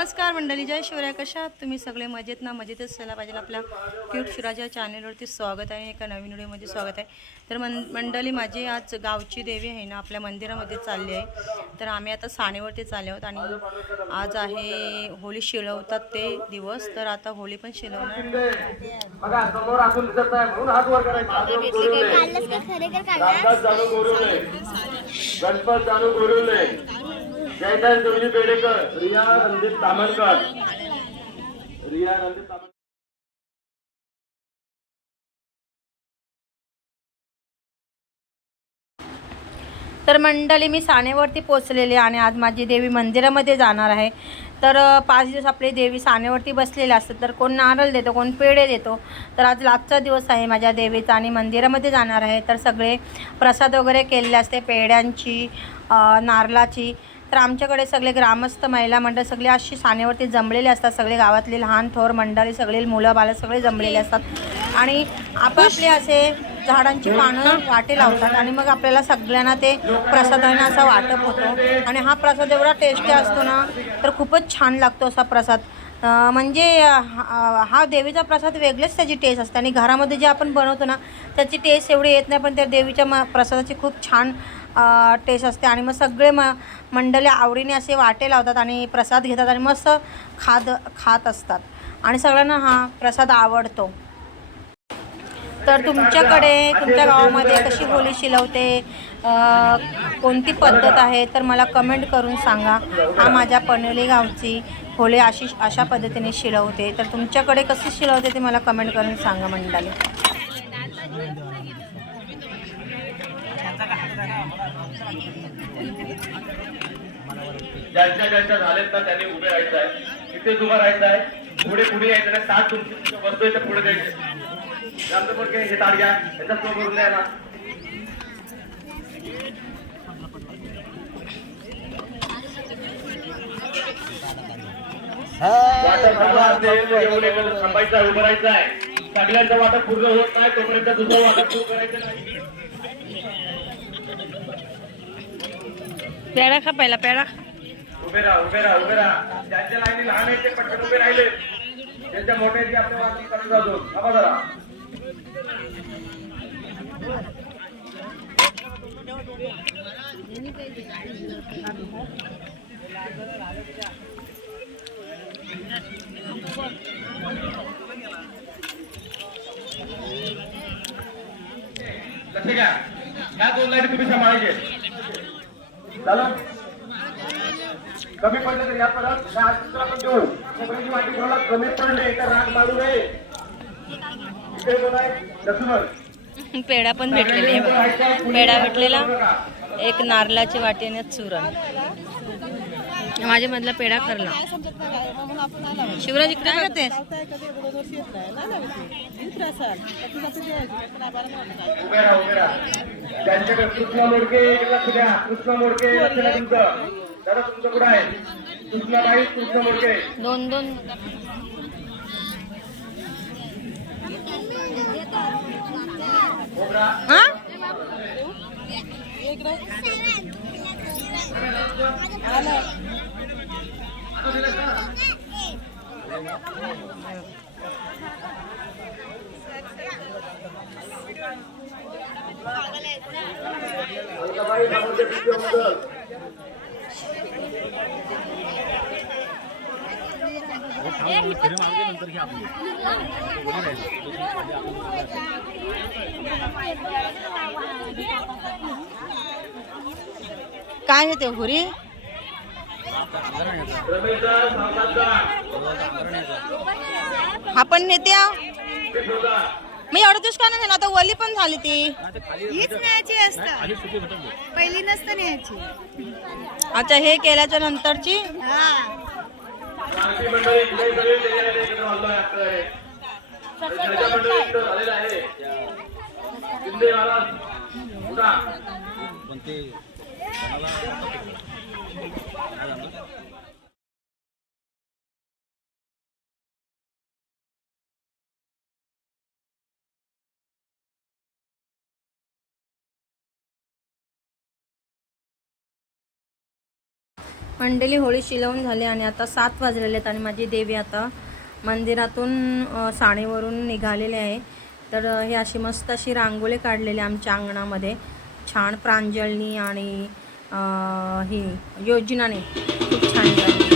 नमस्कार मंडळी, जय शिवराय. कशा आहात तुम्ही सगळे? मजेत ना? मजेतच असायला पाहिजे. आपल्या क्यूट शिवराच्या चॅनलवरती स्वागत आहे, एका नवीन व्हिडिओमध्ये स्वागत आहे. तर मंडळी, माझी आज गावची देवी आहे ना, आपल्या मंदिरामध्ये चालली आहे. तर आम्ही आता साणेवरती चालले आहोत आणि आज आहे होळी शिळवतात ते दिवस. तर आता होळी पण शिळवणार. गणपत जानू गोरुले, जयदल जोनी बेडेकर, रिया रणदीप तामणकर, रिया रणदीप तामणकर. तर मंडळी, मी साणेवरती पोचलेली आणि आज माझी देवी मंदिरामध्ये जाणार आहे. तर 5 दिवस आपली देवी साणेवरती बसलेली असते. तर कोण नारळ देतो, कोण पेढे देतो. तर आज लास्टचा दिवस आहे माझ्या देवीचा आणि मंदिरामध्ये जाणार आहे. तर सगळे प्रसाद वगैरे केलेले असते, पेढ्यांची, नारळाची. तर आमच्याकडे सगळे ग्रामस्थ महिला मंडळ सगळे अशी साणेवरती जमलेले असतात. सगळे गावातले लहान थोर मंडळी, सगळे मुलं बालं सगळे जमलेले असतात आणि आपापले असे झाडांची पानं वाटे लावतात आणि मग आपल्याला सगळ्यांना ते प्रसादाने असा वाटप होतो. आणि हा प्रसाद एवढा टेस्टी असतो ना, तर खूपच छान लागतो असा प्रसाद. म्हणजे हा देवीचा प्रसाद वेगळेच त्याची टेस्ट असते आणि घरामध्ये जे आपण बनवतो ना, त्याची टेस्ट एवढी येत नाही, पण त्या देवीच्या प्रसादाची खूप छान टेस्ट असते. आणि मग सगळे मंडळी आवडीने असे वाटे लावतात आणि प्रसाद घेतात आणि मस्त खात असतात आणि सगळ्यांना हा प्रसाद आवडतो. तर तुमच्याकडे, तुमच्या गावामध्ये कशी होळी शिलवते, कोणती पद्धत आहे, तर मला कमेंट करून सांगा. हा माझ्या पनवेली गावची होळी अशा पद्धतीने शिलवते. तर तुमच्याकडे कशी शिलवते ते मला कमेंट करून सांगा मंडळी. ज्यांच्या ज्यांच्या झालेत ना त्यांनी उभे राहायचं आहे, तिथेच उभं राहायचं आहे. पुढे यायचं नाही. 7 तुमची बसतोय तर पुढे जायचं. जामचं पडके हे ताट घ्या, याचा स्लो करून द्या ना. वाटप झाला असेल येऊन एकत्र थांबायचं आहे, उभं राहायचं आहे. सगळ्यांचं वाटप पूर्ण होत नाही तोपर्यंत दुसरं वाटप सुरू करायचं नाही. पेढा खा, पहिला पेढा. उभे राहा. ज्यांच्या लाईनी लहान आहेत ते पटकन उभे राहिले. त्यांच्या मोठ्याची आपल्या वाटणी करत जातो. थांबा जरा. लक्ष घ्या, ह्या 2 लाईनी तुम्ही सांभाळायचे. झालं? कमी पडलं तर या परत आपण देऊ. कोकणीची वाटी कोणाला कमी पडली तर राग मारू नये. इकडे कोण आहे? लक्ष्मण. पेढा पण भेटलेली आहे बघा. पेढा भेटलेला, एक नारळाची वाटीने चुरण. माझ्या मधला पेढा करला. शिवराज इकडे काय करतेस? उभे राहा. त्यांच्याकडे कृष्णा मोडके लक्ष द्या. कृष्णा मोडके लक्ष द्या तुमचं. दादा तुमचं कुठं आहे? कृष्णाबाई कृष्णा मोडके. 2-2 हा. काय आहे ते हुरी? हा पण नेते. मी एवढं दिवस का नाही ना, आता वली पण झाली ती. हीच न्यायची असतं, पहिली नसतं न्यायची. अच्छा, हे केल्याच्या नंतरची. मंडळी होळी शिलवून झाली आणि आता 7 वाजलेले आहेत आणि माझी देवी आता मंदिरातून साणेवरून निघालेले आहे. तर ही अशी मस्त अशी रांगोळी काढलेली आमच्या अंगणामध्ये छान प्रांजळनी आणि ही योजनाने खूप छान झाली.